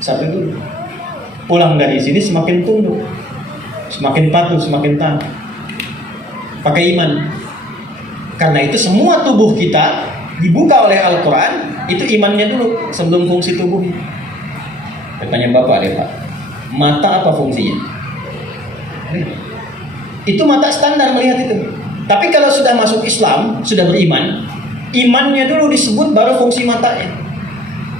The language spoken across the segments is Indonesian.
Satu dulu. Pulang dari sini semakin tunduk, semakin patuh, semakin taat. Pakai iman. Karena itu semua tubuh kita dibuka oleh Al-Quran, itu imannya dulu sebelum fungsi tubuhnya. Bertanya Bapak deh Pak, mata apa fungsinya? Itu mata standar melihat itu. Tapi kalau sudah masuk Islam, sudah beriman, imannya dulu disebut baru fungsi matanya.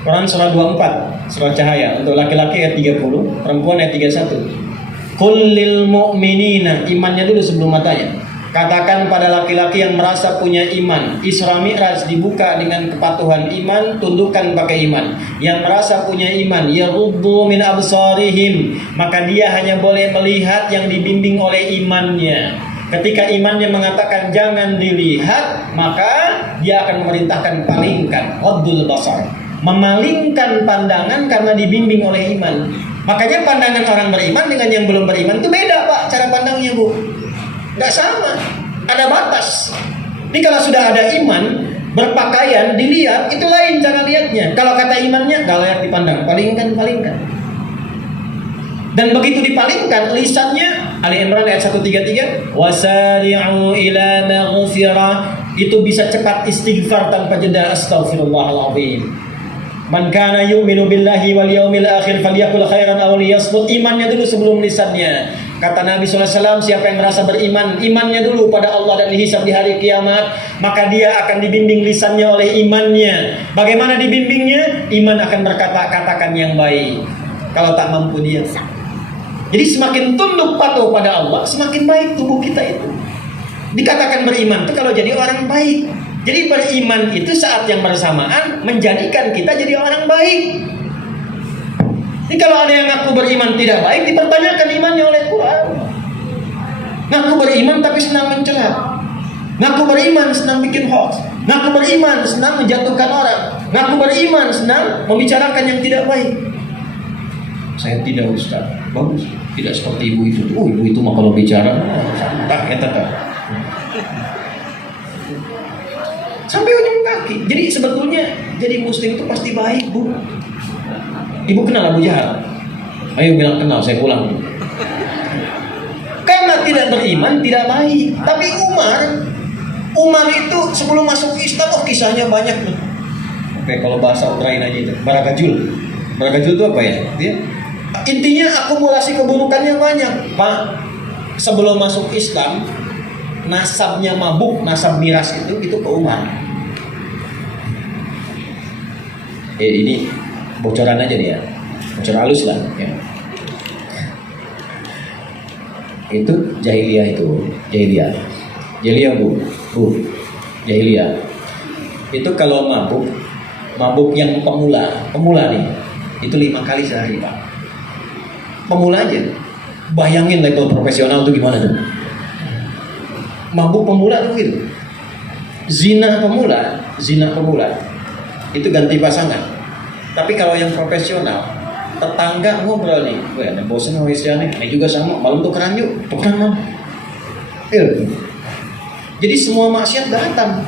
Quran surah 24, surah Cahaya, untuk laki-laki ayat 30, perempuan ayat 31. Kullil mu'minina, imannya dulu sebelum matanya. Katakan pada laki-laki yang merasa punya iman, Isra Mi'raj dibuka dengan kepatuhan iman, tundukkan pakai iman. Yang merasa punya iman, yaghuddu min absarihim, maka dia hanya boleh melihat yang dibimbing oleh imannya. Ketika imannya mengatakan jangan dilihat, maka dia akan memerintahkan palingkan, ghaddul basar, memalingkan pandangan karena dibimbing oleh iman. Makanya pandangan orang beriman dengan yang belum beriman itu beda Pak, cara pandangnya Bu. Nggak sama, ada batas. Ini kalau sudah ada iman, berpakaian, dilihat, itu lain cara lihatnya. Kalau kata imannya, nggak layak dipandang, palingkan. Dan begitu dipalingkan, lisannya, Ali Imran ayat 133, wasari'u ila maghfirah, itu bisa cepat istighfar tanpa jeda, astaghfirullahaladzim. Man kana yu'minu billahi wal yawmil akhir falyakul khairan aw liyasmut. Imannya dulu sebelum lisannya. Kata Nabi SAW, siapa yang merasa beriman, imannya dulu pada Allah dan dihisab di hari kiamat, maka dia akan dibimbing lisannya oleh imannya. Bagaimana dibimbingnya? Iman akan berkata, katakan yang baik. Kalau tak mampu dia. Jadi semakin tunduk patuh pada Allah, semakin baik tubuh kita itu. Dikatakan beriman itu kalau jadi orang baik. Jadi beriman itu saat yang bersamaan menjadikan kita jadi orang baik. Jadi kalau ada yang ngaku beriman tidak baik, dipertanyakan imannya oleh Quran. Ngaku beriman tapi senang mencela. Ngaku beriman senang bikin hoax. Ngaku beriman senang menjatuhkan orang. Ngaku beriman senang membicarakan yang tidak baik. Saya tidak Ustaz. Bagus. Tidak seperti ibu itu. Oh, ibu itu mah kalau bicara santai ya tetap. Sampai ujung kaki. Jadi sebetulnya jadi muslim itu pasti baik Bu. Ibu kenal Abu Jahal? Ayo bilang kenal, saya pulang. Karena tidak beriman, tidak baik. Tapi Umar itu sebelum masuk Islam, kisahnya banyak nih. Oke, kalau bahasa Ukraina aja itu, Barakajul. Barakajul itu apa ya? Intinya akumulasi keburukannya banyak. Pak, sebelum masuk Islam, nasabnya mabuk, nasab miras itu ke Umar. Ini bocoran aja nih ya, bocor halus lah ya. Itu jahiliyah bu, jahiliyah itu kalau mabuk yang pemula nih, itu 5 kali sehari Pak. Pemula aja, bayangin level profesional tuh gimana tuh. Mabuk pemula tuh gitu. Zina pemula itu ganti pasangan. Tapi kalau yang profesional, tetangga ngobrol nih, wah ada bosan sama istrinya, ini juga sama, malam tukeran yuk, tukeran mam. Jadi semua maksiat datang.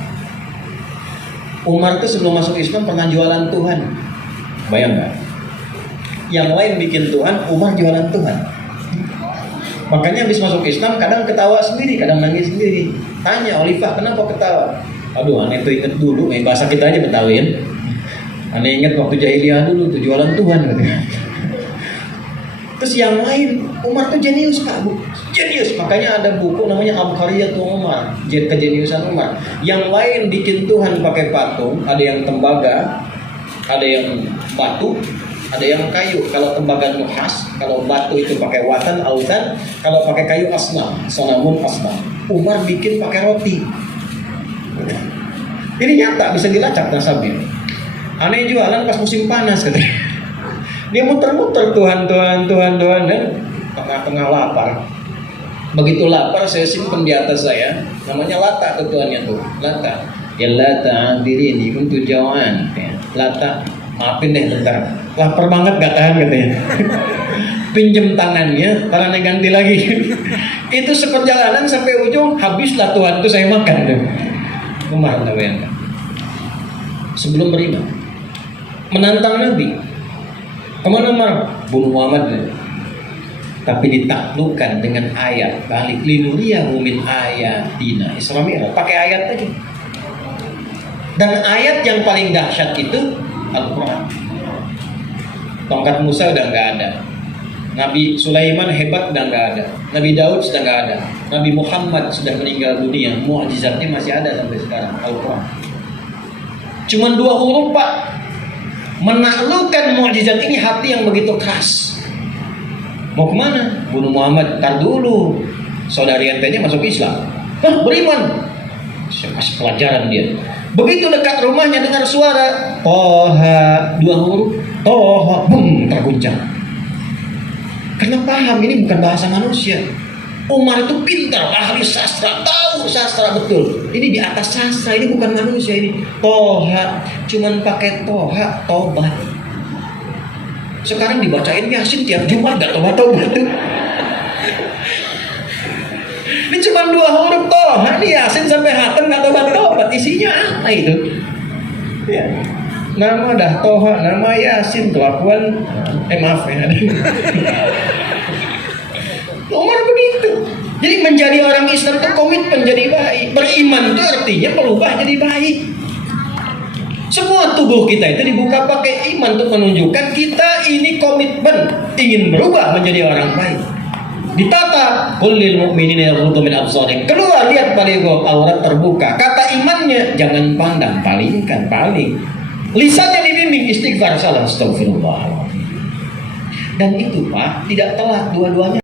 Umar itu sebelum masuk Islam pernah jualan Tuhan, bayang nggak? Yang lain bikin Tuhan, Umar jualan Tuhan. Makanya habis masuk Islam kadang ketawa sendiri, kadang nangis sendiri. Tanya Olivah, kenapa ketawa? Aduh, aneh tuh inget dulu, bahasa kita aja Betawiin. Aneh inget waktu jahiliyah dulu tuh jualan Tuhan katanya. Terus yang lain, Umar tuh jenius Kak Bu, jenius. Makanya ada buku namanya Abqariyatul Umar, kejeniusan Umar. Yang lain bikin Tuhan pakai patung, ada yang tembaga, ada yang batu, ada yang kayu. Kalau tembaga nuhas, kalau batu itu pakai watan, autan, kalau pakai kayu asnam, sonamun asnam. Umar bikin pakai roti. Ini nyata, bisa dilacak nasabnya. Aneh jualan pas musim panas katanya. Dia muter-muter Tuhan dan tengah-tengah lapar. Begitu lapar saya simpen di atas saya, namanya Lata tuh Tuhannya tuh, Lata. Ya Lata diri ini untuk jawan. Lata, maafin deh bentar. Lapar banget gak tahan katanya. Pinjem tangannya, tangannya ganti lagi. Itu seperjalanan sampai ujung, habislah Tuhan itu saya makan tuh. Umar bayangkan. Sebelum beriman, menantang Nabi. Kemana Umar? Bunuh Muhammad. Tapi ditaklukkan dengan ayat balik linuriyahu min ayatina. Islamiyah pakai ayat aja. Dan ayat yang paling dahsyat itu Al-Quran. Tongkat Musa udah nggak ada. Nabi Sulaiman hebat udah nggak ada. Nabi Daud sudah nggak ada. Nabi Muhammad sudah meninggal dunia. Mu'jizatnya masih ada sampai sekarang. Al-Quran. Cuman 2 huruf Pak. Menaklukkan mu'jizat ini hati yang begitu keras. Mau kemana? Bunuh Muhammad. Ntar dulu. Saudari ente-nya masuk Islam. Hah, beriman. Saya kasih pelajaran dia. Begitu dekat rumahnya dengar suara Toha, 2 huruf Toha, bum, terguncang. Karena paham ini bukan bahasa manusia. Umar itu pintar, ahli sastra, tahu sastra betul. Ini di atas sastra, ini bukan manusia ini. Toha, cuman pakai Toha, tobat. Sekarang dibacain Yasin tiap Jumat, gak tobat-tobat tuh. Ini cuma 2 huruf Toha, ini Yasin sampai hatem gak tobat-tobat. Isinya apa itu? Ya. Nama dah Toha, nama Yasin, kelakuan maaf ya. Umar begitu. Jadi menjadi orang Islam itu komitmen jadi baik. Beriman itu artinya berubah jadi baik. Semua tubuh kita itu dibuka pakai iman untuk menunjukkan kita ini komitmen ingin berubah menjadi orang baik. Ditata kullil mu'minina yaghuddu min absarihim. Keluar lihat baligo aurat terbuka. Kata imannya jangan pandang, palingkan, paling. Lisannya dibimbing istighfar, salah, astagfirullah. Dan itu Pak tidak telat dua-duanya.